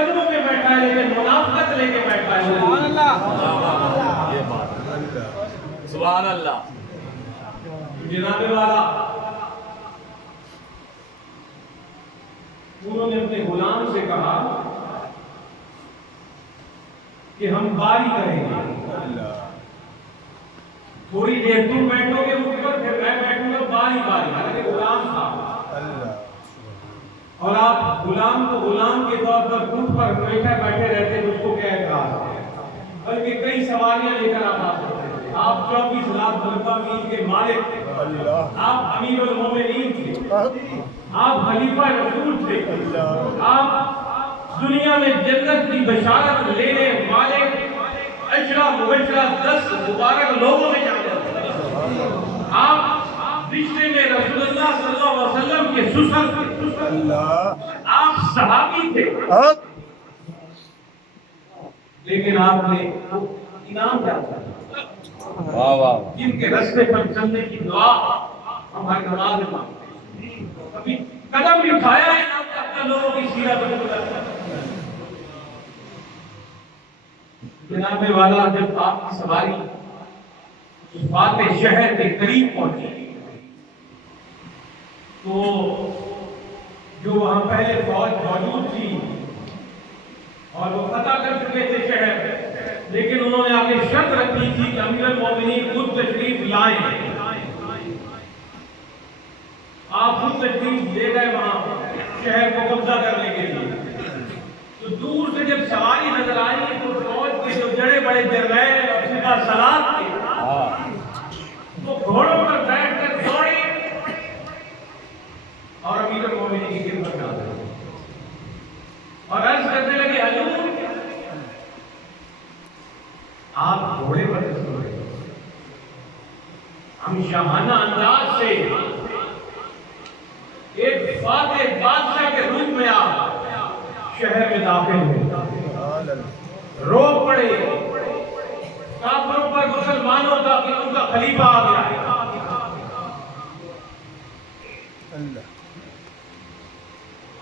कदमों में बैठा है लेकिन मुनाफिकत लेके बैठा है। सुभान अल्लाह, ये बात सुभान अल्लाह। जनाबे वाला उन्होंने अपने गुलाम से कहा कि हम बारी करेंगे, थोड़ी देर तुम बैठोगे मुझ पर, फिर मैं बैठूंगा, बारी बारी। हमारे गुलाम था और आप गुलाम को गुलाम के तौर पर ऊँट पर बैठे बैठे रहते तो उसको क्या एतराज है, बल्कि कई सवारियां लेकर आप आ सकते थे। आप 24 लाख मरतबा मील के मालिक थे, आप अमीरुल मोमिनीन थे, आप खलीफा रसूल थे, आप दुनिया में जन्नत की बशारत लेने वाले अशरा मुबशरा 10 मुबारक लोगों में जाते थे। आप रिश्ते में रसूलुल्लाह सल्लल्लाहु अलैहि वसल्लम के सुसर थे, आप सहाबी थे, लेकिन आपने इनाम क्या था? वाह वाह। जिनके रास्ते पर चलने की दुआ हम हर नमाज में मांगते हैं, कभी कदम भी उठाया है ना अपने लोगों की सीरत पर। जनाबे वाला जब आपकी सवारी फाते शहर के करीब पहुंची तो जो वहां पहले फौज मौजूद थी और वो फतह कर चुके थे शहर, लेकिन उन्होंने आगे शर्त रखी थी कि अमीरुल मोमिनीन खुद तशरीफ लाएं। आप खुद तशरीफ ले गए वहां शहर को कब्जा करने के लिए। तो दूर से जब सवारी नजर आई तो फौज के जो बड़े बड़े जरनैल और सिपह सलार थे वो घोड़ों पर बैठकर दौड़े और अमीरुल मोमिनीन की खिदमत में गए और अर्ज करने लगे, हजूर आप घोड़े पर दौड़े, हम शाहाना अंदाज से एक फातेह बादशाह के रूप में आप शहर में दाखिल हुए, रो पड़े काफिरों पर, मुसलमानों का कि उनका खलीफा आ गया है।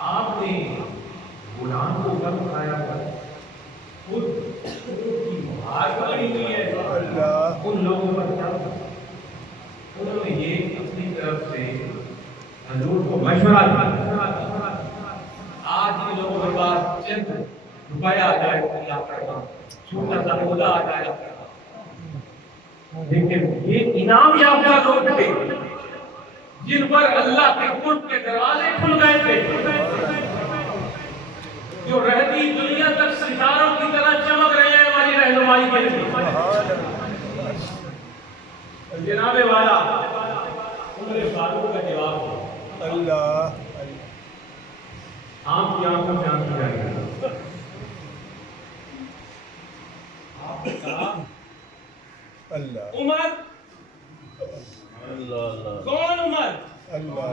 आपने गुलाम को कब उठाया, खुद की मुहार पड़ी हुई है, उन लोगों पर क्या उन्होंने ये अपनी तरफ से हजूर को मशवरा दिया, आज के लोगों के पास चंद रुपया आ जाए छोटा सा पौधा आ जाए, लेकिन ये इनाम याफ्ता लोग थे जिन पर अल्लाह के कुर्ब के दरवाजे खुल गए थे, जो रहती दुनिया तक सितारों की तरह चमक रहे हैं हमारी रहनुमाई के लिए। जनाबे वाला उमर फारूक का जवाब है, अल्लाह आपकी आंखों में आंसू जाएगा। अल्लाह उमर अल्लाह कौन उमर? अल्लाह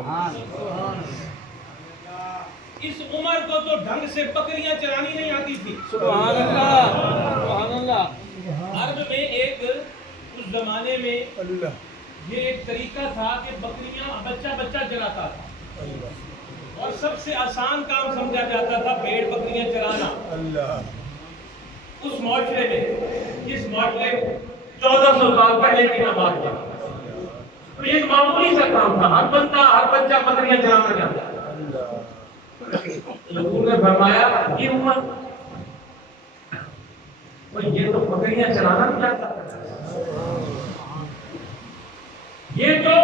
इस उमर को तो ढंग से बकरियां चरानी नहीं आती थी। सुभान अल्लाह सुभान अल्लाह। अरब में एक उस जमाने में अल्लाह ये एक तरीका था कि बकरियां बच्चा बच्चा चराता था और सबसे आसान काम समझा जाता था भेड़ बकरियां चराना। अल्लाह उस माशरे में, जिस माशरे 1400 साल पहले की बात है, तो एक मामूली सा काम था, हर बच्चा बकरियां चराना चाहता। हुजूर ने फरमाया ये उम्र और ये तो बकरियां चलाना नहीं चाहता, ये तो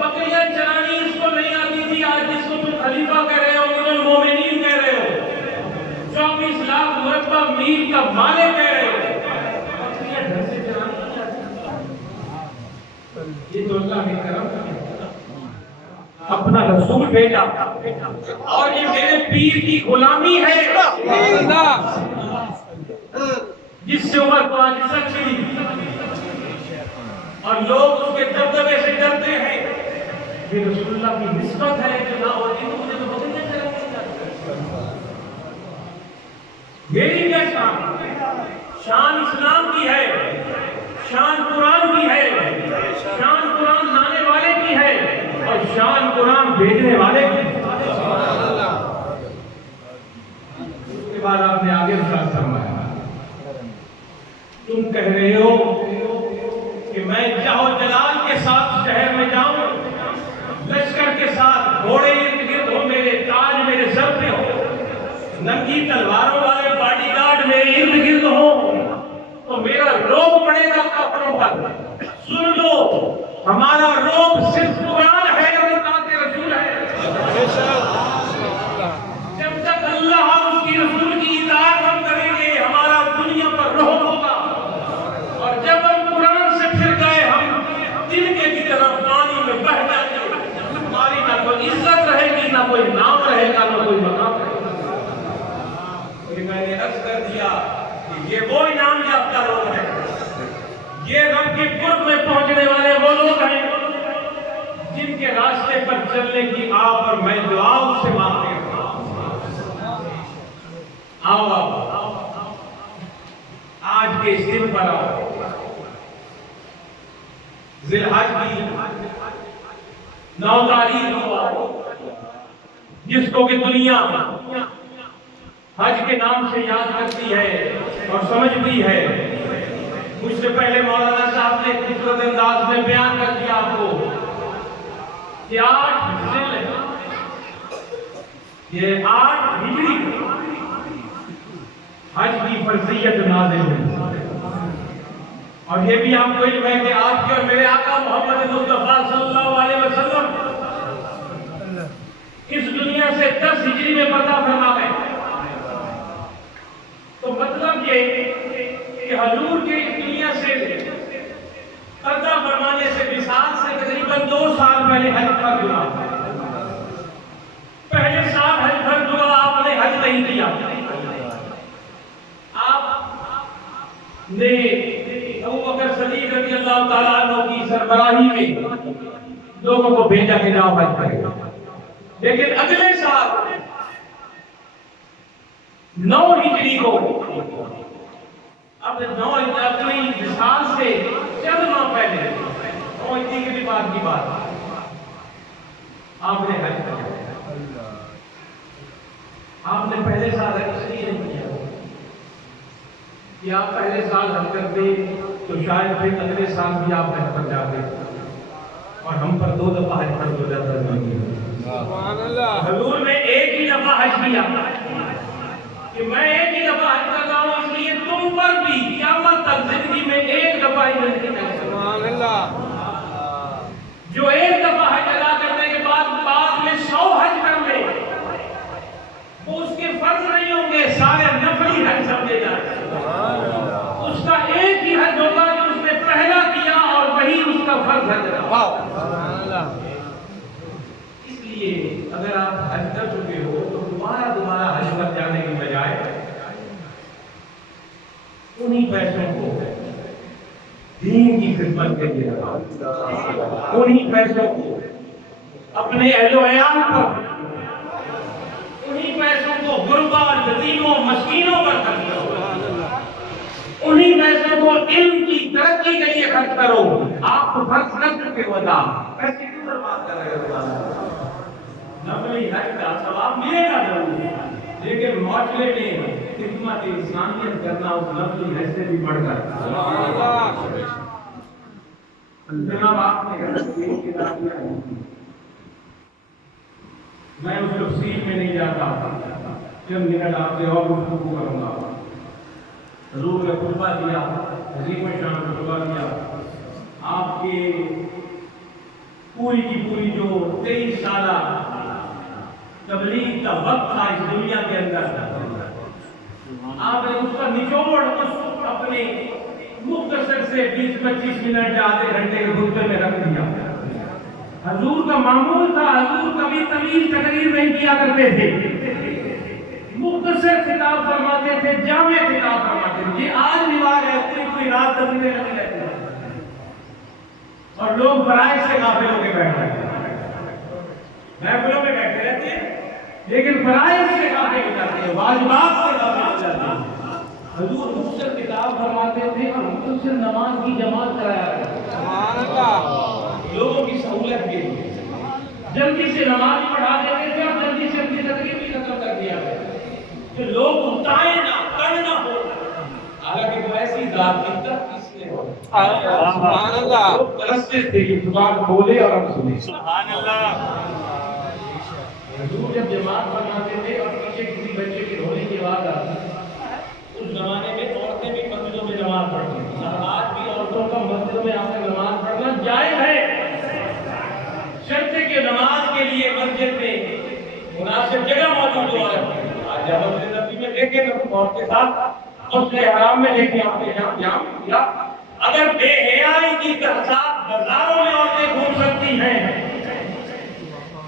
बकरियां चलानी इसको नहीं आती थी। आज जिसको तुम खलीफा कह रहे हो, अमीरुल मोमिनीन कह रहे हो, 24 लाख मरतबा मील का मालिक कह रहे हो, बकरियां ढंग से चलानी नहीं आती। ये तो अल्लाह ने करम किया, अपना रसूल भेजा और ये मेरे पीर की गुलामी है जिससे उमर को आज इज्जत मिली और लोग उसके दबदबे से डरते हैं। ये रसूलुल्लाह की निस्बत है कि ना होती तो मुझे तो बकरियां चलानी। मेरी क्या शान? शान इस्लाम की है, शान कुरान की है, शान कुरान लाने वाले की है और शान कुरान भेजने वाले की। उसके बाद आपने आगे विचार फरमाया, तुम कह रहे हो कि मैं जाहो जलाल के साथ शहर में जाऊं, लश्कर के साथ, घोड़े इर्द गिर्द हो, मेरे ताज मेरे सर पे हो, नंगी तलवारों वाले बॉडीगार्ड मेरे इर्द गिर्द हो, तो मेरा रोब पड़ेगा कपड़ों पर। सुन लो, हमारा रोब सिर्फ कुरान है और इताअत रसूल है। जब तक अल्लाह और उसकी रसूल की इताअत हम करेंगे, हमारा दुनिया पर रोब होगा। और जब हम कुरान से फिर गए, हम तिनके की तरह पानी में बह जाएंगे। हमारी ना कोई इज्जत रहेगी, ना कोई नाम रहेगा, ना कोई मकाम रहेगा। मैंने अर्ज कर दिया कि ये वो इनाम याफ्ता लोग हैं, ये रब के कुर्ब में पहुंचने वाले वो लोग हैं जिनके रास्ते पर चलने की आप और मैं दुआओं से मांगते हैं। आओ आज के इस दिन पर आओ, जिलहज की 9 तारीख को आओ, जिसको कि दुनिया हज के नाम से याद करती है और समझती है। मुझसे पहले मौलाना साहब ने खूबसूरत अंदाज में बयान कर दिया आपको कि 8 हिजरी हज की फर्जियत नाज़िल है। और ये भी आपको इल्म है कि आपके और मेरे आका मोहम्मद मुस्तफा सल्लल्लाहु अलैहि वसल्लम इस दुनिया से 10 हिजरी में पर्दा फरमा गए। तो मतलब ये कि हजूर के इस दुनिया से पर्दा फरमाने से विसाल से तकरीबन 2 साल पहले हज फर्ज हुआ। पहले साल हज फर्ज हुआ, आपने हज नहीं किया। आपने अबू बकर सदीक रज़ी अल्लाह ताला अन्हु की सरबराही में लोगों को भेजा कि जाओ हज करें। लेकिन अगले साल 9 हिजरी को, अब 9 अपनी विसाल से चंद माह पहले, 9 हिजरी के भी बाद की बात, आपने हज किया। आपने पहले साल हज इसलिए नहीं किया कि आप पहले साल हज करते तो शायद फिर अगले साल भी आप हज पर जाते और हम पर 2 दफा हज फर्ज हो जाता। हजूर ने एक ही दफा हज किया कि मैं एक ही दफा हज कर रहा हूं, इसलिए तुम पर भी क़यामत तक जिंदगी में एक दफा ही मिलती है। जो एक दफा हज अदा करने के बाद में 100 हज कर ले, वो उसके फर्ज नहीं होंगे, सारे नफली हज समझे जाते। उसका एक ही हज होगा जो उसने पहला किया और वही उसका फर्ज हज। इसलिए अगर आप हज कर चुके हो तो दोबारा हज पर जाने की बजाय उन्हीं पैसों को दीन की खिदमत के लिए लगाओ, उन्हीं पैसों को अपने अहलो-अयाल पर, उन्हीं पैसों को गुरबा, यतीमों, मस्कीनों पर खर्च करो, उन्हीं पैसों को इल्म की तरक्की के लिए खर्च करो। आपको फर्ज कर चुके हो ना, पैसे क्यों बर्बाद कर रहे हो? नफली हज का सवाब मिलेगा जरूर, लेकिन मौजले में खिदमत इंसानियत करना उस नफली हज से भी बढ़कर। जनाब आपने मैं उस तफसील में नहीं जाता, चंद मिनट आपसे और गुफ्तगू करूंगा। हजूर ने खुतबा दिया, अज़ीम शान खुतबा दिया। आपके पूरी की पूरी जो 23 साल तबलीग का वक्त था इस दुनिया के अंदर, आपने उसका निचोड़ उस अपने मुख्तसर से 20-25 मिनट या आधे घंटे के खुतबे में रख दिया। हजूर का मामूल था, हजूर कभी तवील तकरीर नहीं किया करते थे, मुख्तसर खिताब फरमाते थे, जामे खिताब फरमाते थे। ये आज रिवाज है, पूरी रात तकरीरें लगी रहती हैं और लोग फराइज से काफिल होकर बैठ जाते हैं, महफिलों में बैठे रहते हैं लेकिन फराइज से काफिल हो जाते हैं, वाजिबात से काफिल हो जाते हैं। हजूर मुख्तसर किताब फरमाते थे और मुख्तसर नमाज की जमात कराया करते थे लोगों की सहूलत के लिए। जल्दी से नमाज पढ़ा देते थे और जल्दी से अपनी तकरीर भी खत्म कर दिया। जो लोग इस्लाम की तरफ किसने हो? सुभान अल्लाह तो रस्ते थे कि जुबान बोले और हम सुने। सुभान अल्लाह हुजूर जब जमात बनाते थे और पीछे किसी बच्चे के रोने की आवाज आती, उस जमाने में औरतें भी मस्जिदों में नमाज पढ़ती थी। आज भी औरतों का मस्जिदों में आकर नमाज पढ़ना जायज है, शर्त के नमाज के लिए मस्जिद में मुनासिब जगह मौजूद हो। आज जब मस्जिद नबी में देखें तो औरत के साथ उसके हराम में लेके आते हैं या अगर बेहयाई की साथ बाजारों में औरतें घूम सकती हैं,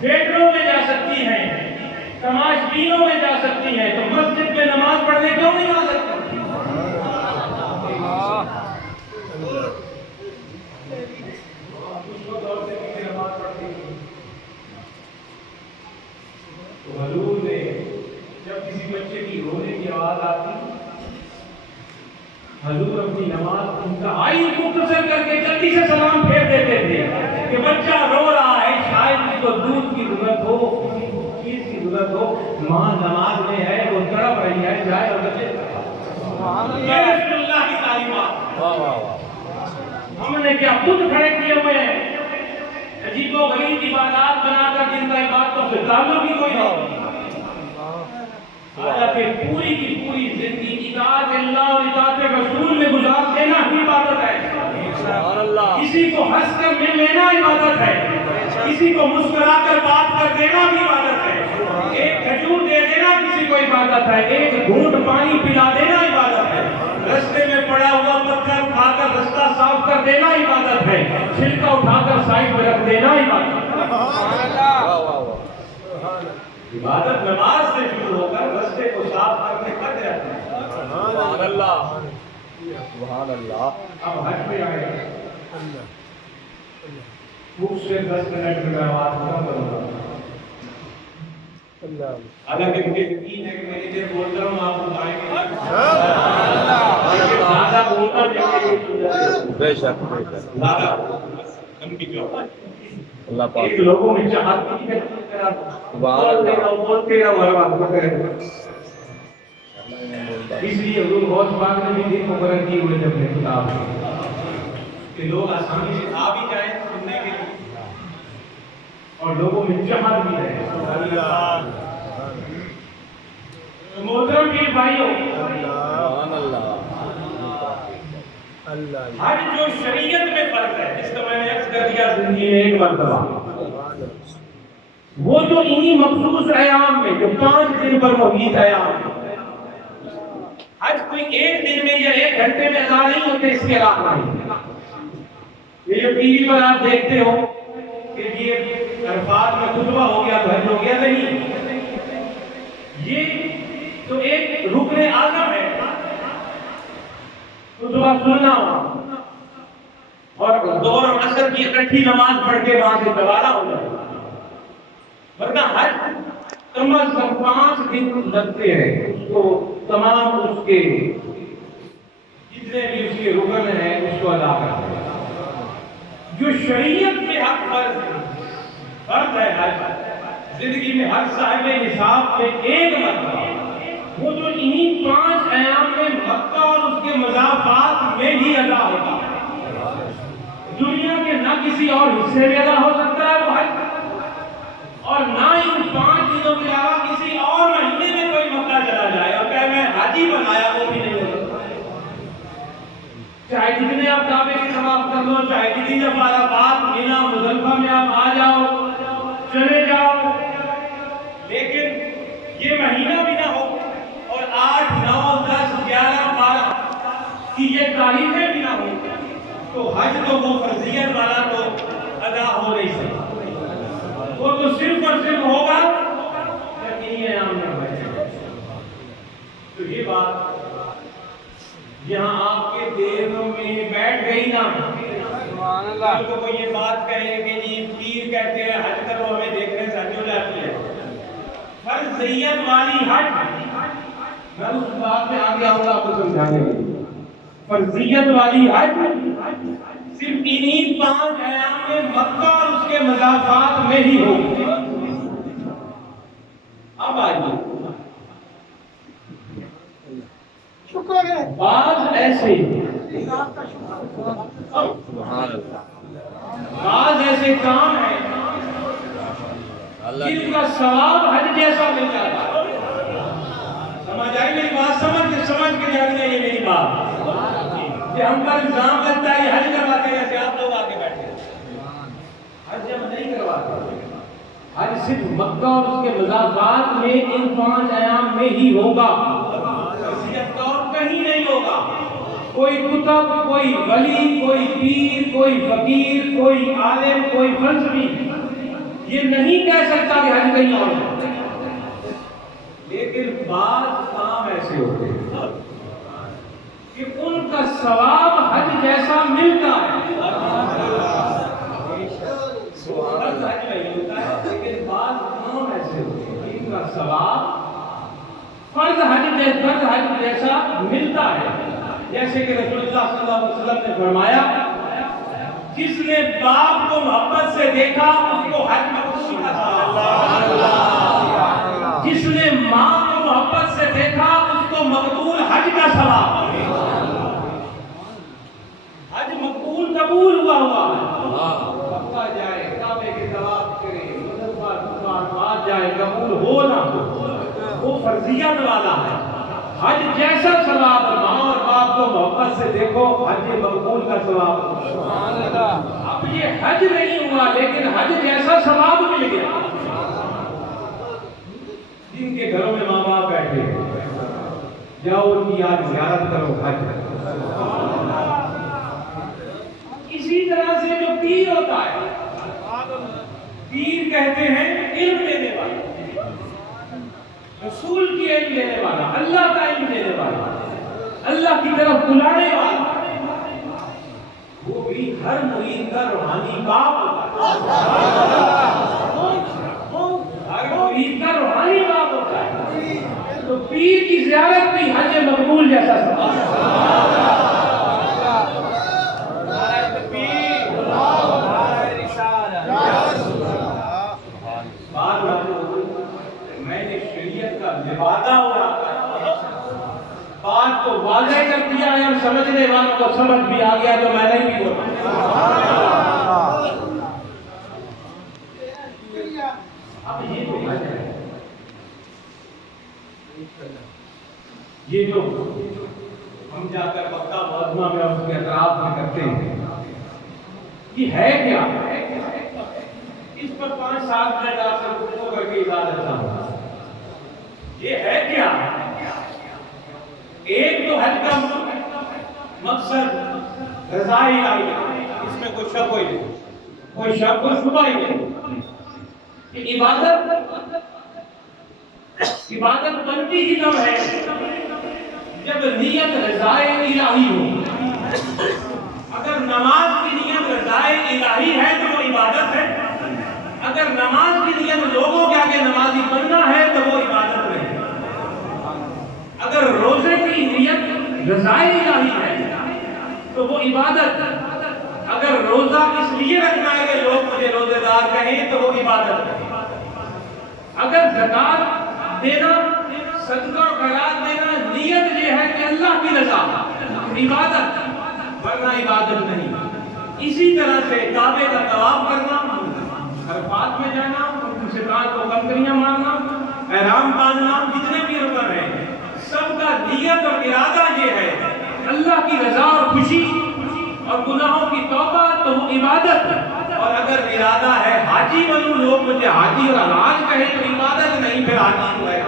थिएटरों में जा सकती हैं, तमाशबीनों में जा सकती हैं, तो मस्जिद में नमाज पढ़ने क्यों नहीं आ सकती? तो हुजूर ने जब किसी बच्चे की रोने की आवाज आती, हुजूर अपनी नमाज इंतहाई मुख्तसर करके जल्दी से सलाम फेर देते थे कि बच्चा रो रहा है, शायद उसको दूध की जरूरत हो, चीज की जरूरत हो, माँ नमाज में है, वो तड़प रही है, जाए और बच्चे ये रसूलुल्लाह की तालीमात। वाह वाह वाह हमने क्या बुत खड़े किए हुए हैं, अजीबोगरीब इबादत बनाकर जिनका इबादतों से ताल्लुक ही कोई नहीं। हालांकि पूरी की पूरी जिंदगी इताअत अल्लाह और इताअत रसूल में गुजार देना ही इबादत है। सुभान अल्लाह किसी को हंस कर मिल लेना इबादत है, किसी को मुस्कुराकर बात कर देना भी इबादत है, एक खजूर दे देना किसी को इबादत है, एक घूंट पानी पिला देना इबादत है, रास्ते में पड़ा हुआ पत्थर उठाकर रास्ता साफ कर देना इबादत है, छिलका उठाकर साइड में रख देना इबादत है। वाह वाह वाह इबादत नमाज से शुरू होकर रास्ते को साफ करने तक जाती है। सुभान अल्लाह सुभान अल्लाह अब हज में आए, भूख से 10 मिनट में आवाज कम करूंगा। हालांकि मुझे यकीन है कि मैं इधर बोल रहा हूँ, आप बताएंगे ज़्यादा बोलना चाहिए, बेशक ज़्यादा लंबी जो अल्लाह पाक एक लोगों में चाहत नहीं है, बोलते रहो हर बात में। इसलिए हुजूर गौस पाक ने भी दिन मुकर्रर किए हुए थे अपने किताब में कि लोग आसानी से आ भी जाएं सुनने के लिए और लोगों में चाहत भी रहे। तो मोहतरम पीर भाइयों, सुभान अल्लाह हज जो शरीयत में फर्क है, जिसका मैंने अर्ज कर दिया जिंदगी में एक मरतबा, वो जो इन्हीं मखसूस अयाम में जो 5 दिन पर मुहीत अयाम, आज कोई एक दिन में या 1 घंटे में अदा नहीं होते, इसके अलावा नहीं। ये जो टीवी पर आप देखते हो कि ये अरफात में खुतबा हो गया तो हज हो गया, नहीं, ये तो एक रुकने आज़म है, खुतबा सुनना और दौर और असर की इकट्ठी नमाज पढ़ के वहां से दवाला हो जाए, वरना हज कम से कम 5 दिन लगते हैं उसको, तमाम उसके जितने भी उसके रुकन हैं उसको अदा करने। जो शरीयत में हक फर्ज है हज, जिंदगी में हर साहिब निसाब में एक मरतबा, वो जो इन्हीं 5 अयाम में मक्का और उसके मज़ाफ़ात में ही अदा होता है। दुनिया के ना किसी और हिस्से में अदा हो सकता है वो हज, और ना इन 5 दिनों के अलावा किसी और महीने में कोई मक्का चला जाए और कहे मैं हाजी बनाया, वो भी नहीं हो सकता। चाहे जितने आप काबे की तवाफ कर लो, चाहे जितनी दफा अराफात, मिना, मुज़दलिफा में आप आ जाओ, चले जाओ, लेकिन ये महीना भी ना हो और 8, 9, 10, 11, 12 की ये तारीखें भी ना हो, तो हज तो वो फर्जियत वाला तो अदा हो नहीं सकता। वो तो सिर्फ और सिर्फ होगा यकीनी अयाम में। तो ये बात यहाँ आपके दिल में बैठ गई ना, तो कोई ये बात कहे कि जी पीर कहते हैं हज करो, हमें देखने से हज हो जाती है। फर्जियत वाली हज, मैं उस बात में आगे आऊंगा आपको समझाने के लिए। फर्जियत वाली हज सिर्फ इन्हीं 5 अयाम में मक्का और उसके मज़ाफ़ात में ही होगी। अब आइए, शुक्र है बात ऐसे सुभान अल्लाह। बाज ऐसे काम है अल्लाह जिनका सवाब हज जैसा मिल जाता है। समझ आई मेरी बात? समझ के जानिए ये मेरी बात कि हम पर इल्जाम लगता है हज करवाते हैं, जैसे आप लोग आके बैठे हज जब नहीं करवाते। हज सिर्फ मक्का और उसके मज़ाफ़ात में इन 5 अयाम में ही होगा, और कहीं नहीं होगा। कोई कुतुब, कोई वली, कोई पीर, कोई फकीर, कोई आलिम, कोई फलसफी ये नहीं कह सकता कि हज कहीं और है। लेकिन बात काम ऐसे होते हैं कि उनका सवाब हज जैसा मिलता है। फर्ज हज नहीं होता है, लेकिन बात काम ऐसे होते हैं कि इनका सवाब फर्ज हज जैसा मिलता है। जैसे कि रसूलुल्लाह सल्लल्लाहु अलैहि वसल्लम ने फरमाया, जिसने बाप को मोहब्बत से देखा उसको हज मकबूल का सवाब, जिसने माँ को मोहब्बत से देखा उसको मकबूल हज का सवाब। हज मकबूल कबूल हुआ है। मक्का जाए, काबे के तवाफ करे, मुज़फ़्फ़रबाद जाए, कबूल हो ना हो वो फर्जियत वाला है। हज जैसा सवाब माँ और बाप को मोहब्बत से देखो, हज मकबूल का सवाब। अब ये हज नहीं हुआ लेकिन हज जैसा सवाब मिल गया। जिनके घरों में माँ बाप बैठे जाओ उनकी आज ज़ियारत करो, हज। इसी तरह से जो पीर होता है, पीर कहते हैं इल्म देने वाला, रसूल की इल्म देने वाला, अल्लाह का इल्म देने वाला, अल्लाह की तरफ बुलाने वाला। वो भी हर मुरीद का रूहानी बाप होता है। हर मुरीद का रूहानी बाप होता है। तो पीर की ज़ियारत भी हज मकबूल जैसा सवाब है। मैंने शरीयत का लिबादा बात को वाज़ेह कर दिया है और समझने वालों को समझ भी आ गया, तो मैं नहीं भी बोला। अब ये जो हम जाकर मक्का मुअज़्ज़मा में और उसके अतराफ में करते हैं, ये है क्या? इस पर 5-7 मिनट आपसे गुफ्तगू करके इजाजत चाहूंगा। ये है क्या? एक तो हज का मकसद रज़ाए इलाही, इसमें कोई शक कोई शुबा ही नहीं। इबादत बनती ही तब है जब नियत रज़ाए इलाही हो। अगर नमाज की नियत रज़ाए इलाही है तो वो इबादत है। अगर नमाज की नियत लोगों के आगे नमाजी बनना है तो वो इबादत नहीं। अगर रोजे की नियत रज़ाए इलाही है तो वो इबादत। अगर रोजा इसलिए रखना है कि लोग मुझे रोजेदार कहें तो वो इबादत है। अगर ज़कात देना, सदका और खैरात देना नियत ये है कि अल्लाह की रज़ा, इबादत, वरना इबादत नहीं। इसी तरह से काबे का तवाफ करना, अरफात में जाना, सितार को कंकरियां मारना, एहराम बांधना, जितने भी रुकन हैं सबका नियत और इरादा ये है अल्लाह की रज़ा और खुशी और गुनाहों की तौबा, तो वो इबादत। और अगर इरादा है हाजी बनूं, लोग मुझे हाजी और हलाज कहें तो इबादत नहीं, फिर हाजी हुआ है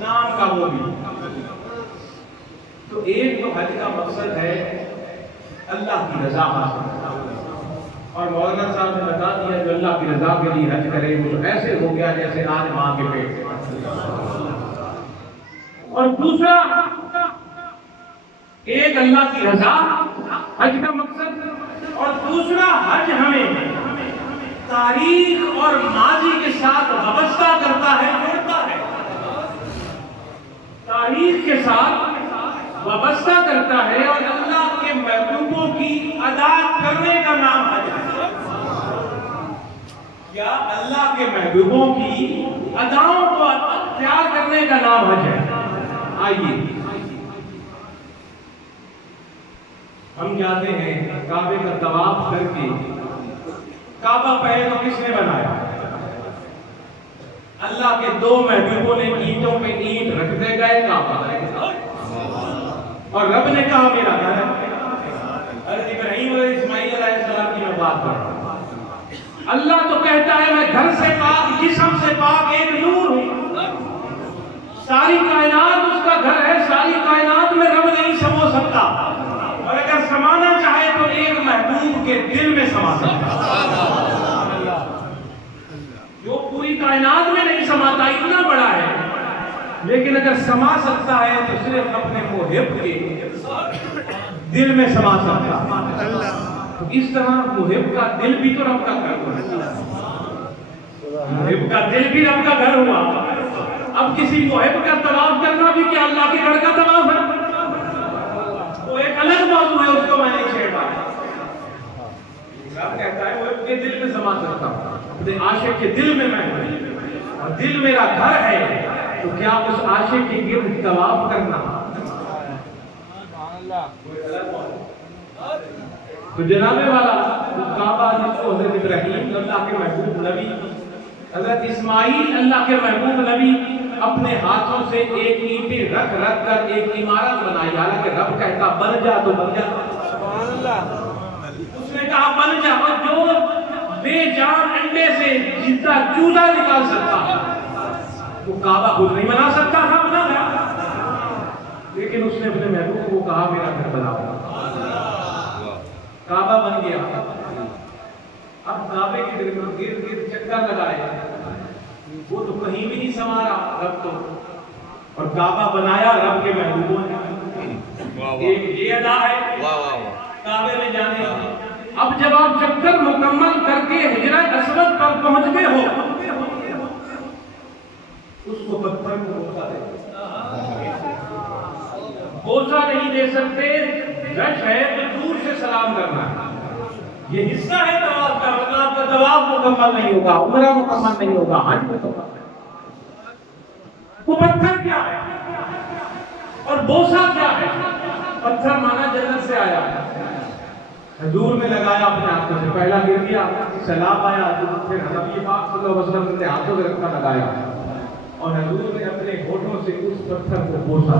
नाम का वो भी। तो एक तो हज का मकसद है अल्लाह की रज़ा हासिल करना। और मौलाना साहब ने बता दिया जो अल्लाह की रज़ा के लिए हज करे वो तो ऐसे हो गया जैसे आज माँ के पेट से। और दूसरा, एक अल्लाह की रज़ा हज का मकसद, और दूसरा हज हमें तारीख और माजी के साथ वाबस्ता करता है, जोड़ता है। तारीख के साथ वाबस्ता करता है और अल्लाह के महबूबों की अदा करने का नाम हज है। क्या अल्लाह के महबूबों की अदाओं को अख्तियार करने का नाम हज है। आइए हम जाते हैं काबे का तवाफ करके। काबा पहले तो किसने बनाया? अल्लाह के दो महबूबों ने ईंटों पे ईंट रखते गए काबा, और रब ने कहा मेरा घर है। हज़रत इब्राहीम और इस्माईल अलैहिस्सलाम की मैं बात कर रहा हूं। अल्लाह तो कहता है मैं घर से पाक, जिस्म से पाक एक नूर हूं। सारी कायनात उसका घर है, सारी कायनात में रब नहीं समा सकता, और अगर समाना चाहे तो एक महबूब के दिल में समा सकता है, जो पूरी कायनात में नहीं समाता, इतना बड़ा है। लेकिन अगर समा सकता है तो सिर्फ अपने मुहिब के दिल में समा सकता है। तो इस तरह मुहिब का दिल भी तो रब का घर हुआ, मुहिब का दिल भी रब का घर हुआ। अब किसी मुहिब का तवाफ करना भी क्या अल्लाह के घर का तवाफ है? वो एक अलग मौजू है, उसको मैं नहीं छेड़ पाया। रब कहता है मुहिब के दिल में समा सकता हूं, अपने आशिक के दिल में मैं हूं, और दिल मेरा घर है। तो क्या उस आशिक के गिर्द तवाफ करना तो जनाबे वाला काबा, जिसको हज़रत इब्राहीम अल्लाह के महबूब नबी, हज़रत इस्माईल अल्लाह के महबूब नबी अपने हाथों से एक ईंटें रख रख कर एक इमारत बनाई। हालांकि रब कहता बन जा तो बन जा, उसने कहा बन जा। और जो बेजान अंडे से जिंदा चूजा निकाल सकता वो काबा खुद नहीं बना सकता था, बना था। लेकिन उसने अपने महबूब को कहा मेरा घर बनाओ, काबा बन गया। अब काबे के गिर्द गिर्द चक्कर लगाए, वो तो कहीं भी नहीं समा रहा रब तो, और काबा बनाया रब के महबूबों ने। एक ये अदा है काबे में जाने की। अब जब आप चक्कर मुकम्मल करके हिजरा अस्वद पर पहुंचते हो, उसको पत्थर को बोसा नहीं दे सकते। रश है तो दूर से सलाम करना है, ये हिस्सा है तवाफ का। मतलब आपका तवाफ मुकम्मल नहीं होगा, उम्रा मुकम्मल नहीं होगा, हज मुकम्मल नहीं। वो पत्थर क्या है और बोसा क्या है? पत्थर माना जन्नत से आया है, हजूर ने लगाया अपने हाथों से, पहला गिर गया, सलाम आया, फिर नबी पाक सल्लल्लाहु अलैहि वसल्लम ने हाथों से रखा लगाया, और हजूर ने अपने होठों से उस पत्थर को बोसा।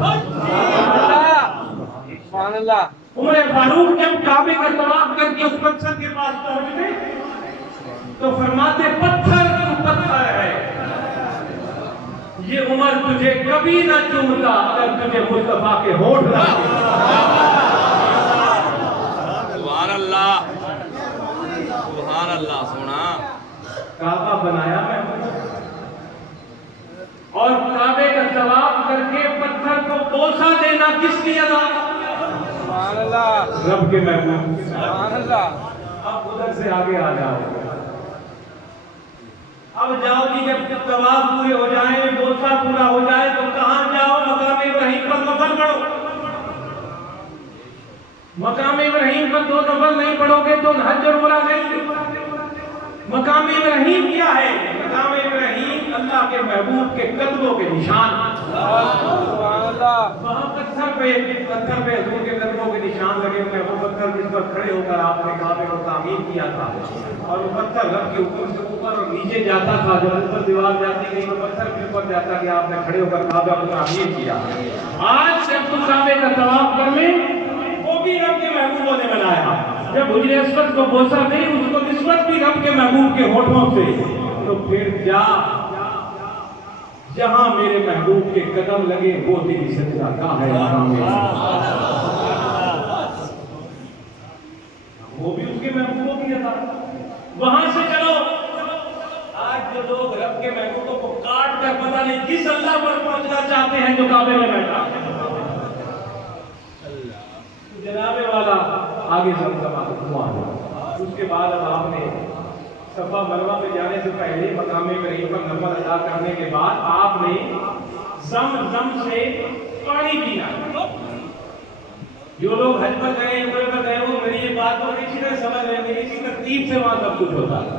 सुभान अल्लाह। उमर फारूक जब काबे का तवाफ करके उस पत्थर के पास पहुंचे तो फरमाते पत्थर तू पत्थर है, ये उमर तुझे कभी ना चूमता अगर तुझे मुस्तफा के होठ ना। सुभान अल्लाह, सुभान अल्लाह। सुना काबा बनाया मैं, और काबे का तवाफ करके पत्थर को बोसा देना किसकी अदा? सुभान अल्लाह, रब के महबूब। सुभान अल्लाह। अब उधर से आगे आ जाओ, अब जाओ कि जब तवाफ पूरे हो जाए, बोसा पूरा हो जाए, तो कहां जाओ? मकाम इब्राहीम पर नफल पढ़ो। मकाम इब्राहीम पर 2 नफल नहीं पढ़ोगे तो हज और उम्रा नहीं। मकाम इब्राहीम क्या है? मकाम इब्राहीम अल्लाह के महबूब के कदमों के निशान। वहाँ पत्थर पे हजूर के कदमों के निशान लगे हुए। वो पत्थर जिस पर खड़े होकर आपने काबे को तामीर किया था, और वो पत्थर रब के ऊपर से ऊपर और नीचे जाता था। जब ऊपर दीवार जाती गई तो पत्थर के ऊपर जाता कि आपने खड़े होकर काबे को तामीर किया। आज जब तुम काबे का तवाफ कर ले, वो भी रब के महबूबों ने बनाया। जब हुजरे अस्वद को बोसा दी, उसको निस्बत भी रब के महबूब के होठों से। तो फिर जा, जहां मेरे महबूब के कदम लगे वो तेरी सजदा है। वो भी उसके महबूबों की अदा। वहां से चलो, आज जो लोग रब के महबूबों को काट कर पता नहीं किस अल्लाह पर पहुंचना चाहते हैं जो काबे में बैठा है। जनाबे वाला आगे हुआ। उसके बाद अब आपने सफा मरवा पे जाने से पहले मकाम इब्राहीम पर नफल अदा करने के बाद आपने ज़म से पानी पीना। जो लोग हज पर गए, उम्रे पर गए, वो मेरी ये बात को अच्छी तरह समझ रहे हैं, इसी तरतीब से वहां सब कुछ होता है।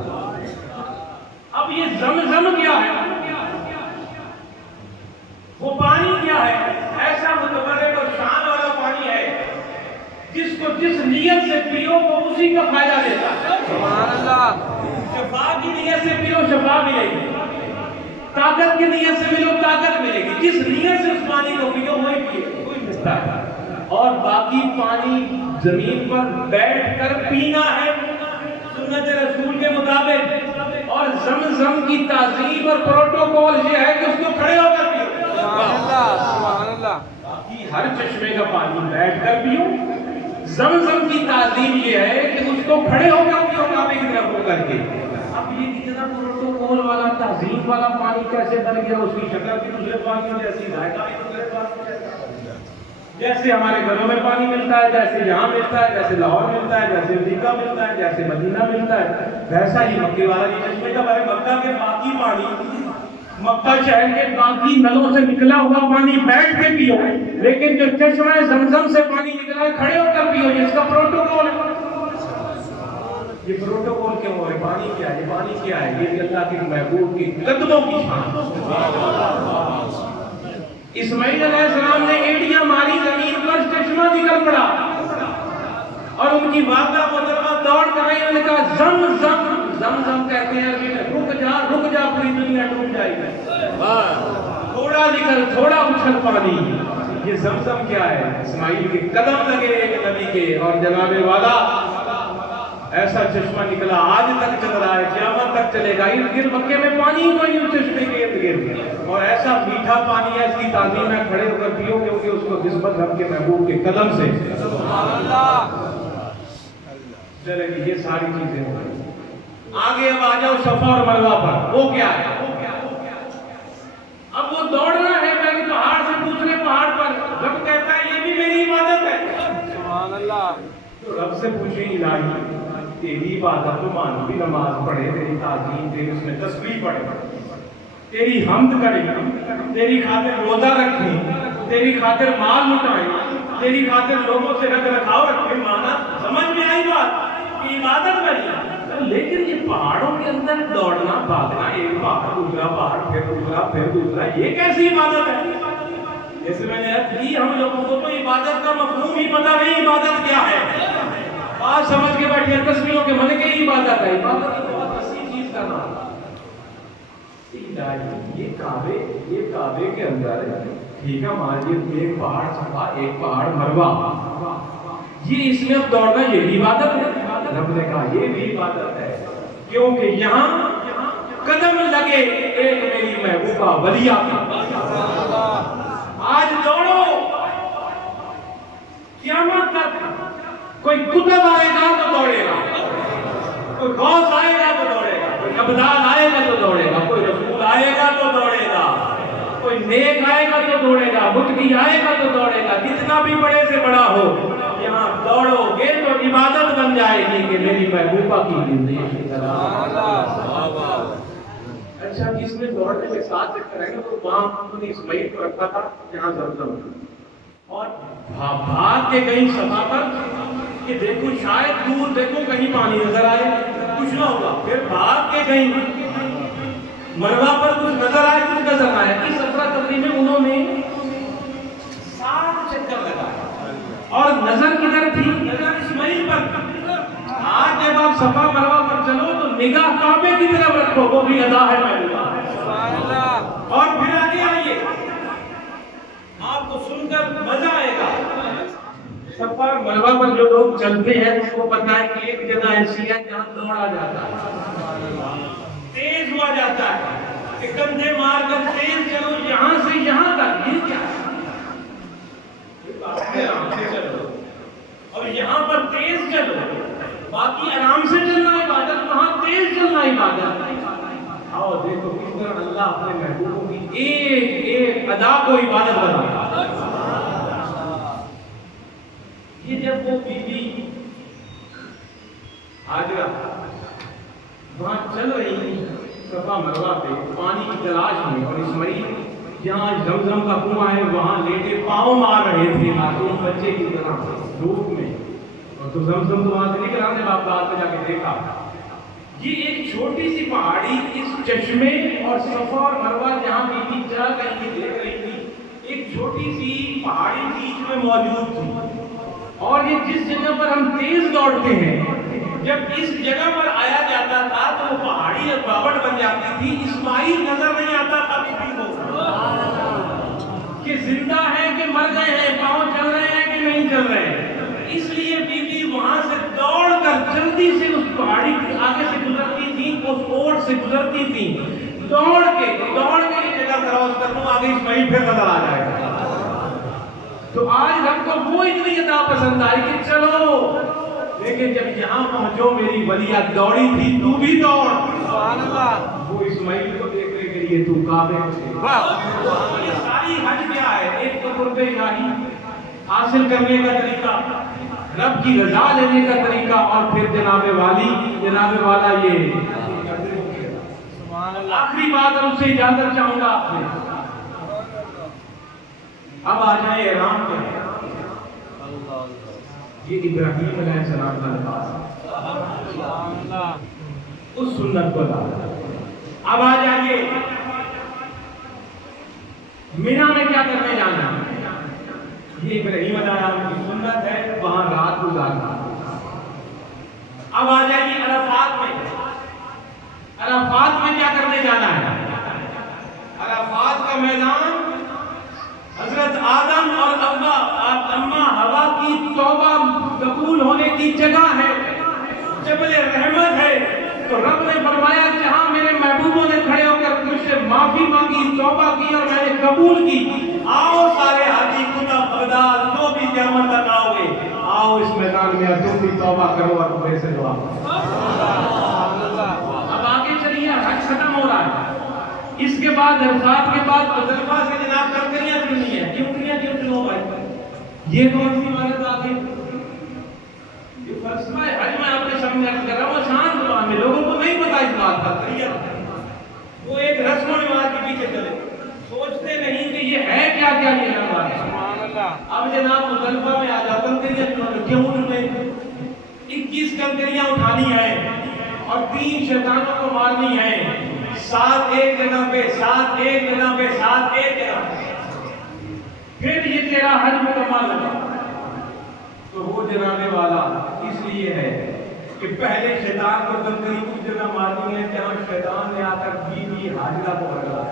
अब ये ज़म क्या है? वो पानी क्या है? ऐसा मुतबर्रिक और शान वाला पानी है जिसको जिस नीयत से पियो वो उसी का फायदा देता है। सुभान अल्लाह। शफा की नीयत से पियो शफा मिलेगी, ताकत की नीयत से पियो ताकत मिलेगी। जिस नीयत से उस पानी को पियो वही पिए, कोई मिलता है। और बाकी पानी जमीन पर बैठकर पीना है सुन्नत रसूल के मुताबिक। और ज़मज़म की ताज़ीम और प्रोटोकॉल ये है कि उसको खड़े होकर पियो। सुभान अल्लाह, सुभान अल्लाह। बाकी हर चश्मे का पानी बैठकर पियो। ज़मज़म की ताज़ीम ये है कि उसको खड़े होकर पियो, काबे की तरफ होकर के। अब ये कितना प्रोटोकॉल वाला ताज़ीम वाला पानी कैसे बन गया? उसकी शक्ल भी दूसरे पानी जैसी, जायका भी दूसरे पानी जैसा। जैसे हमारे घरों में पानी मिलता है, जैसे यहाँ मिलता है, जैसे लाहौर मिलता है, जैसे अमेरिका मिलता है, जैसे मदीना मिलता है, वैसा ही मक्के वाला भी चश्मे का है। मक्का के बाकी पानी, मक्का शहर के बाकी नलों से निकला हुआ पानी बैठ के पियो, लेकिन जो चश्मा ज़मज़म से पानी निकला है खड़े होकर पियो। इसका प्रोटोकॉल है। ये प्रोटोकॉल क्यों है? पानी क्या है? पानी क्या है? ये अल्लाह के महबूब की कदमों की शान। इस्माइल अलैहिस्सलाम ने एड़ियां मारी जमीन पर, चश्मा निकल पड़ा और उनकी वादा मुतलबा दौड़ कर आई। उन्होंने कहा ज़म-ज़म, ज़म-ज़म कहते हैं अरबी में रुक जा पूरी दुनिया डूब जाएगी। थोड़ा निकल, थोड़ा उछल पानी। ये ज़म-ज़म क्या है? इस्माइल के कदम लगे एक नबी के और जनाबे वाला ऐसा चश्मा निकला, आज तक चल रहा है, क़यामत तक चलेगा। इर्द गिर्द मक्के में पानी ही कोई उस चश्मे के इर्द गिर्द, और ऐसा मीठा पानी है, इसकी ताज़ीम में खड़े होकर पियो क्योंकि उसको निस्बत रब के महबूब के कदम से। चलेगी ये सारी चीजें हो गई। आगे अब आ जाओ सफा और मरवा पर। वो क्या है? अब वो दौड़ना है पहले पहाड़ से दूसरे पहाड़ पर। रब कहता है ये भी मेरी इबादत है। सुभान अल्लाह। तो रब से पूछे इलाही तेरी इबादत तो मान भी, नमाज पढ़े, तेरी ताज़ीम, तेरी उसमें तस्बीह पढ़े, तेरी हम्द करे, तेरी खातिर रोजा रखे, तेरी खातिर माल लुटाए, तेरी खातिर लोगों से रख रखाव रखे, माना समझ में आई बात कि इबादत बनी। लेकिन ये पहाड़ों के अंदर दौड़ना भागना, एक पहाड़ दूसरा पहाड़ फिर दूसरा, ये कैसी इबादत है? जैसे मैंने अर्ज की, हम लोगों को तो इबादत का मफहूम ही पता नहीं इबादत क्या है। आज समझ के बैठे तस्वीरों के मन के ही इबादत है। इबादत तो बहुत अच्छी चीज का नाम है। ये काबे के अंदर ठीक है, मानिए एक पहाड़ सफा, एक पहाड़ मरवा, ये इसमें अब दौड़ना ये भी इबादत है। रब ने कहा ये भी इबादत है, क्योंकि यहाँ कदम लगे एक मेरी महबूबा वलिया का। आज दौड़ो क़यामत तक। कोई कुतुब आएगा तो दौड़ेगा, कोई गौस आएगा तो दौड़ेगा, कोई अब्दाल आएगा तो दौड़ेगा, कोई रसूल आएगा तो दौड़ेगा, कोई नेक आएगा तो दौड़ेगा, मुत्की आएगा तो दौड़ेगा। जितना भी बड़े से बड़ा हो, यहाँ दौड़ोगे तो इबादत बन जाएगी कि मेरी महबूबा की निर्देश। अच्छा, जिसने दौड़ने के साथ चक्कर है तो वहां उन्होंने इस्माइल को रखा था जहाँ ज़मज़म, और भाग के गई सफा पर कि देखो शायद दूर देखो कहीं पानी नजर आए, कुछ ना होगा। फिर भाग के गई मरवा पर, कुछ नजर आए, कुछ नजर आए। इस अफरा तफरी में उन्होंने 7 चक्कर लगाए और नजर किधर थी? नजर इस्माइल पर। आज जब आप सफा मरवा पर चलो तो निगाह काबे की तरफ रखो, वो भी अदा है महबूबा। और फिर आगे आइए, आपको सुनकर मजा आएगा। सफा मरवा पर जो लोग चलते हैं उनको पता है कि एक जगह ऐसी है जहाँ दौड़ा जाता है, तेज हुआ जाता है कि कंधे मार कर तेज चलो यहाँ से यहाँ तक। ये क्या है? आराम से चलो, और यहाँ पर तेज चलो, बाकी आराम से चलना इबादत, वहाँ तेज चलना इबादत। आओ देखो किस तरह अल्लाह अपने महबूबों की एक एक अदा को इबादत बनाता। ये जब वो बीबी हाजरा वहां चल रही सफा मरवा पे पानी की तलाश में, और इस्माइल जहाँ ज़मज़म का कुआं है वहां लेटे पाँव मार रहे थे मासूम बच्चे की तरह धूप में, और तो ज़मज़म तो वहां से निकल आने बाद में जाके देखा। ये एक छोटी सी पहाड़ी इस चश्मे और सफा और मरवा जहाँ बीबी चल रही थी, देख रही थी, एक छोटी सी पहाड़ी बीच में मौजूद थी। और ये जिस जगह पर हम तेज दौड़ते हैं, जब इस जगह पर आया जाता था तो वो पहाड़ी रुकावट बन जाती थी। इस्माइल नजर नहीं आता था बीबी को कि जिंदा है कि मर गए हैं, पांव चल रहे हैं कि नहीं चल रहे हैं। इसलिए बीबी वहां से दौड़कर जल्दी से उस पहाड़ी के आगे से गुजरती थी, उस ओट से गुजरती थी, दौड़ के ये जगह क्रॉस कर लूं, आगे इस्माइल फिर नजर आ जाएगा। तो आज हमको वो इतनी अदा पसंद आई कि चलो, लेकिन जब यहाँ पहुंचो मेरी वलिया दौड़ी थी, तू भी दौड़। सुभान अल्लाह। वो इस्माइल को देखने के लिए तू काबे से। ये सारी हज क्या है? एक तो कुर्बे इलाही हासिल करने का तरीका, रब की रजा लेने का तरीका, और फिर जनाबे वाला ये। सुभान अल्लाह। आखिरी बात और उससे इजाजत चाहूंगा आपसे। अब आ जाए इहराम पे। ये इब्राहीम अलैहिस्सलाम का लिबास, उस सुन्नत को लाया। अब आ जाइए मिना में क्या करने जाना है? ये इब्राहीम अलैहिस्सलाम की सुन्नत है, वहां रात गुजारना। अब आ जाइए अराफात में। अराफात में क्या करने जाना है? अराफात का मैदान हजरत आदम और अम्मा हवा की तौबा कबूल होने की जगह है, जबल रहमत है। तो रब ने फरमाया जहां मेरे महबूबों ने खड़े होकर मुझसे माफी मांगी, तौबा की और मैंने कबूल की, आओ सारे हाजी खुदा बगदाद जो भी क़यामत तक आओगे, आओ इस मैदान में तुम भी तौबा करो और मेरे से दुआ करो। अब आगे चलिए, हज खत्म हो रहा है। इसके बाद अरफात के बाद मुज़दलिफा से जनाब कंकरियां चुननी है। क्यों चुनो भाई? ये कौन सी इबादत आखिर? ये फलसफा है हज में आपके सामने अर्ज कर रहा हूं, आसान जुबान में, लोगों को नहीं पता इस बात का तरीका। वो एक रस्म रिवाज के पीछे चले, सोचते नहीं कि ये है क्या ये बात। सुभान अल्लाह। अब जनाब मुज़दलिफा में आ जाओ, कंकरियां चुनो। क्यों चुने? 21 कंकरियां उठानी है और 3 शैतानों को मारनी है। 7 एक जगह पे, 7 एक जगह पे, 7 एक जगह पे, फिर ये तेरा हज मुकम्मल होगा। तो वो जनाने वाला इसलिए है कि पहले शैतान को कंकरी उस जगह मारनी है जहां शैतान ने आकर बीवी हाजिरा को रगड़ा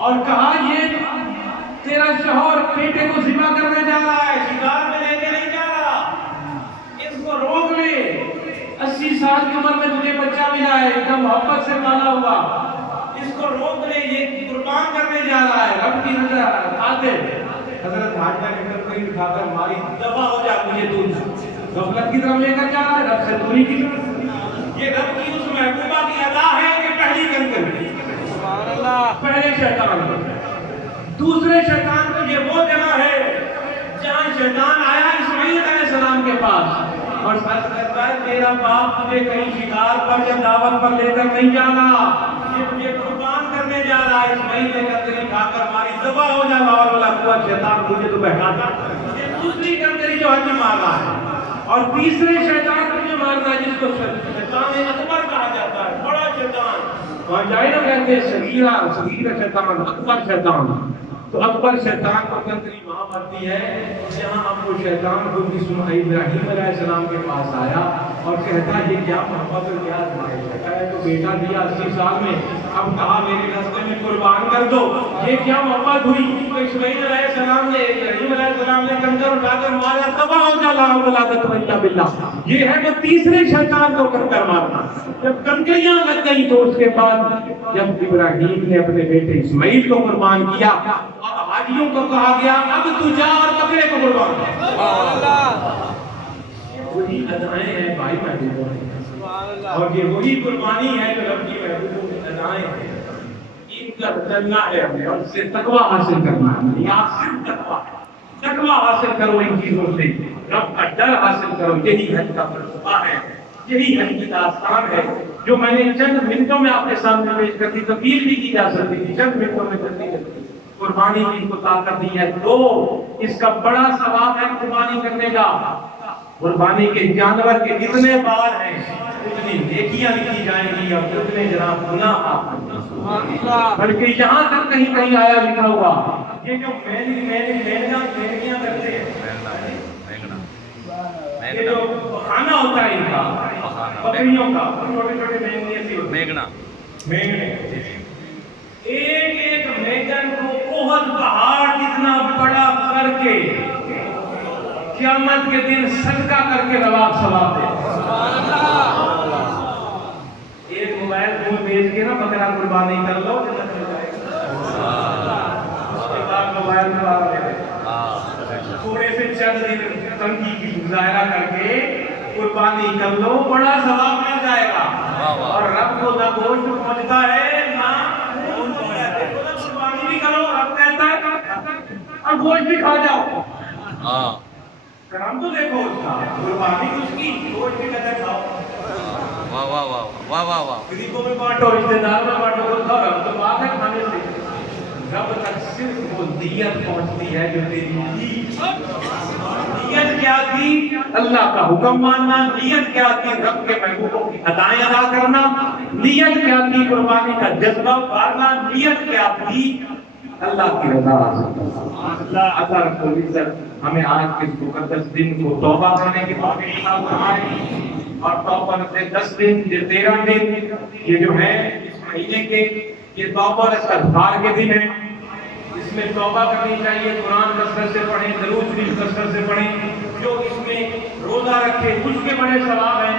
और कहा ये तेरा शौहर बेटे को ज़िबा करने जा रहा है, शिकार में लेके नहीं जा रहा, इसको रोक ले। 80 साल की उम्र में तुझे बच्चा मिला है, इतना मोहब्बत से पाला हुआ, इसको रोक ले, ये कुर्बान करने जा रहा है। रब की नजर आते हजरत हाजिरा ने कंकरी उठाकर मारी, दफा हो जा, मुझे तू गफलत की तरफ लेकर जा रहा है, रब से दूरी की तरफ। ये रब की उस महबूबा की अदा है कि पहली कंकरी पहले शैतान को, दूसरे शैतान को। ये वो जगह है जहां शैतान आया इस्माइल अलैहिस्सलाम के पास और सच करता है तेरा बाप तुझे कहीं शिकार पर या दावत पर लेकर नहीं जा रहा, ये तुझे कुर्बान करने जा रहा है। इस्माइल ने कंकरी खाकर मारी, दफा हो जा, वाला हुआ शैतान तुझे तो बैठाता। ये दूसरी कंकरी जो हज मार रहा है। और तीसरे शैतान को जो मारना है जिसको शैतान अकबर कहा जाता है, बड़ा शैतान, वहां जाए ना कहते हैं सगीरा शैतान, अकबर शैतान। तो अकबर शैतान को कंकरी वहां मरती है जहां अब वो शैतान खुद इब्राहीम अलैहिस्सलाम के पास आया और कहता है ये क्या मोहब्बत और क्या कहता है तो बेटा दिया 80 साल में, अब कहा मेरे रास्ते में कुर्बान कर दो, ये क्या मोहब्बत हुई? तो इस्माइल अलैहिस्सलाम ने, इब्राहीम अलैहिस्सलाम ने कंकर उठाकर मारा, तबाह हो जा ला वलादत वल्ला बिल्लाह। ये है वो तीसरे शैतान को कंकर मारना। जब कंकरियां लग गई तो उसके बाद जब इब्राहीम ने अपने बेटे इस्माइल को कुर्बान किया, अब हाजियों को कहा गया अब तू जा और बकरे को कुर्बान कर। वही अदाएं हैं भाई महबूबों में, और ये वही कुर्बानी है जो रब की महबूबों की अदाएं हैं। इनका चलना है हमें और इससे तकवा हासिल करना है। यहाँ सिर्फ तकवा हासिल करो, इन चीजों से रब का डर हासिल करो। यही हज का फलसफा है, यही हज की दास्तान है जो मैंने चंद मिनटों में आपके सामने पेश कर दी। तब्दील भी की जा सकती थी, चंद मिनटों में जल्दी जल्दी कुर्बानी की को ताकत दी है। दो, इसका बड़ा सवाब है कुर्बानी करने का। कुर्बानी के जानवर के कितने बार हैं, उतनी नेकियां लिखी जाएंगी और उतने जनाब गुनाह। बल्कि यहाँ तक कहीं कहीं आया लिखा हुआ, ये जो मेहनतियां करते हैं ये जो खाना होता है इनका बकरियों का, छोटे छोटे मेंढे ऐसी होती है। मेंढे एक एक मेंढन को ओहद पहाड़ जितना बड़ा करके क़यामत के दिन सदका करके रवाब सवाब दे। एक मोबाइल फोन बेच के ना बकरा कुर्बानी कर लो, जन्नत मिल जाएगा। उसके बाद मोबाइल थोड़े से चंद दिन तंगी की गुजारा करके कुर्बानी कर लो, बड़ा सवाब मिल जाएगा। और रब को ना गोश्त पहुंचता है ना खून पहुंचता है। कुर्बानी भी करो, रब कहता है, और गोश्त भी खा जाओ। काम तो देखो उसका, कुर्बानी उसकी, गोश्त भी कहता खाओ। गरीबों में बांटो, रिश्तेदारों में बांटो, तो बात है खाने से। रब तक सिर्फ वो नियत पहुंचती है जो तेरी नियत क्या थी, अल्लाह का हुक्म मानना। नियत क्या थी, रब के महबूबों की अदाएं अदा करना। नियत क्या थी, कुर्बानी का जज्बा उतारना। नियत क्या थी, अल्लाह की रजा हासिल। अल्लाह रब्बुल इज्जत हमें आज के मुकद्दस दिन को तौबा करने की तौफीक अता फरमाए। और तौबा से 10 दिन, 13 दिन ये जो है इस महीने के, ये तौबा और इस्तग़फ़ार के दिन है। इसमें तौबा करनी चाहिए, कुरान कसरत से पढ़ें, दरूद शरीफ कसरत से पढ़ें। जो इसमें रोजा रखे उसके बड़े सवाब हैं।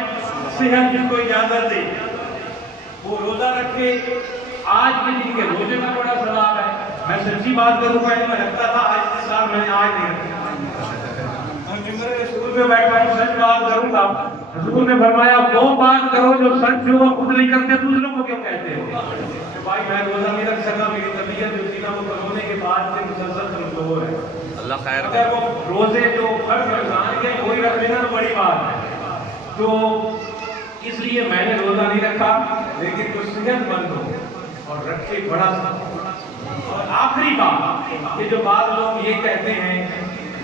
सेहत जिसको इजाजत दे वो रोजा रखे। आज के दिन के रोजे का बड़ा सवाब है। मैं सच्ची बात करूं, पहले मैं रखता था, आज इस साल मैंने आज नहीं रखा। स्कूल में बैठा हूं, सच बात करूंगा। रसूल ने फरमाया वो बात करो जो सच हो, खुद नहीं करते दूसरों को क्यों कहते हो। तो भाई मैं रोजा नहीं रख सका, मेरी तबीयत जो थी ना वो होने के बाद से मुसलसल कमजोर है। अल्लाह खैर अगर वो रोजे जो फर्ज रमजान के कोई रख लेना तो बड़ी बात है। तो इसलिए मैंने रोजा नहीं रखा, लेकिन जो सेहतमंद हो और रखे बड़ा। और आखिरी बात, ये जो बात लोग ये कहते हैं,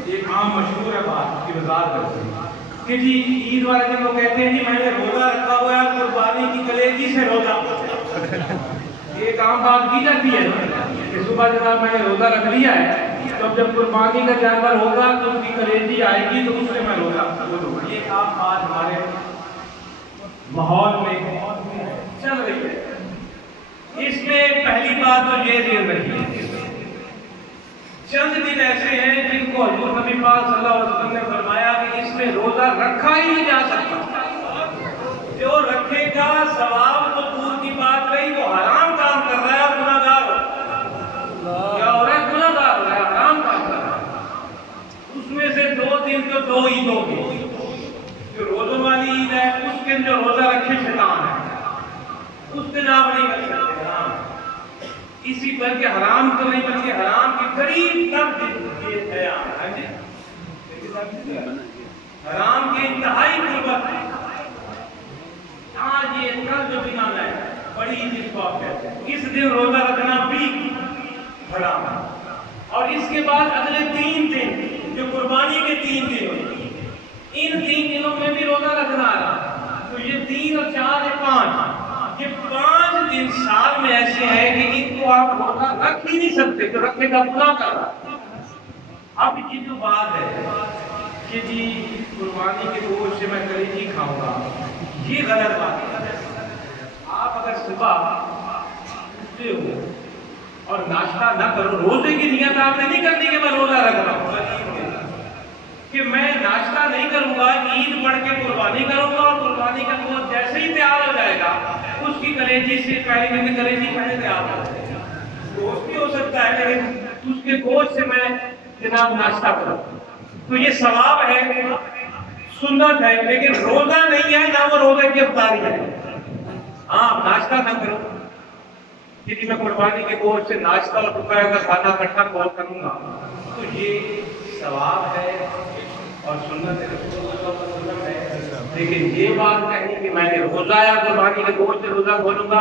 एक आम मशहूर है बात की वजाहत करते हैं कि जी ईद वाले दिन वो कहते हैं जी मैंने रोजा रखा हुआ है, कुर्बानी की कलेजी से रोजा। एक आम बात की जाती है कि सुबह जनाब मैंने रोजा रख लिया है, तो जब कुर्बानी का जानवर होगा तो उसकी कलेजी आएगी तो उससे मैं रोजा खोलूंगा। ये आम बात हमारे माहौल में चल रही है। इसमें पहली बात तो ये ध्यान रखिए, चंद दिन ऐसे हैं जिनको हुजूर नबी पाक सल्लल्लाहु अलैहि वसल्लम ने फरमाया कि इसमें रोजा रखा ही नहीं जा सकता। जो रखेगा सवाब तो दूर की बात रही, वो हराम काम कर रहा है, गुनाहगार क्या हो रहा है, गुनाहगार हो रहा है, हराम काम कर रहा है। उसमें से 2 दिन तो 2 ईदों के, जो रोजों वाली ईद है उस दिन जो रोजा रखे शैतान है, उस दिन आप नहीं कर सकते। इसी बल्कि हराम तो नहीं, बल्कि हराम के करीब तक ये हराम के इंतहाई कुर्बत है। आज ये कल जो दिन आना है बड़ी जिसको आप कहते हैं, इस दिन रोजा रखना भी हराम है। और इसके बाद अगले 3 दिन जो कुर्बानी के 3 दिन होते हैं, इन 3 दिनों में भी रोजा रखना आ रहा। तो ये 3 और 4 और 5, ये 5 दिन साल में ऐसे हैं कि इनको आप रोजा रख ही नहीं सकते, तो रखेगा गुनाह कर रहा। अब ये जो बात है कि जी कुर्बानी के गोश्त से मैं कलेजी खाऊंगा, ये गलत बात है। आप अगर सुबह उठते हो और नाश्ता ना करो, रोजे की नियत आपने नहीं करनी कि मैं रोजा रख रहा हूँ, कि मैं नाश्ता नहीं करूंगा, ईद पढ़ के कुर्बानी करूंगा और कुर्बानी का गोश्त जैसे ही तैयार हो जाएगा उसकी कलेजी से पहले दिन कलेजी पहले तैयार हो जाएगा। गोश्त भी हो सकता है लेकिन उसके गोश्त से मैं जनाब नाश्ता करूं, तो ये सवाब है, सुन्नत है, लेकिन रोजा नहीं है, ना वो रोजे की अफ्तारी है। हाँ, नाश्ता ना करो कि मैं कुर्बानी के गोश्त से नाश्ता और दोपहर का खाना इकट्ठा कॉल करूंगा, तो ये सवाब है और सुन्नत है। लेकिन ये बात कहनी कि मैंने रोजा या कुर्बानी के गोश्त से रोजा खोलूंगा,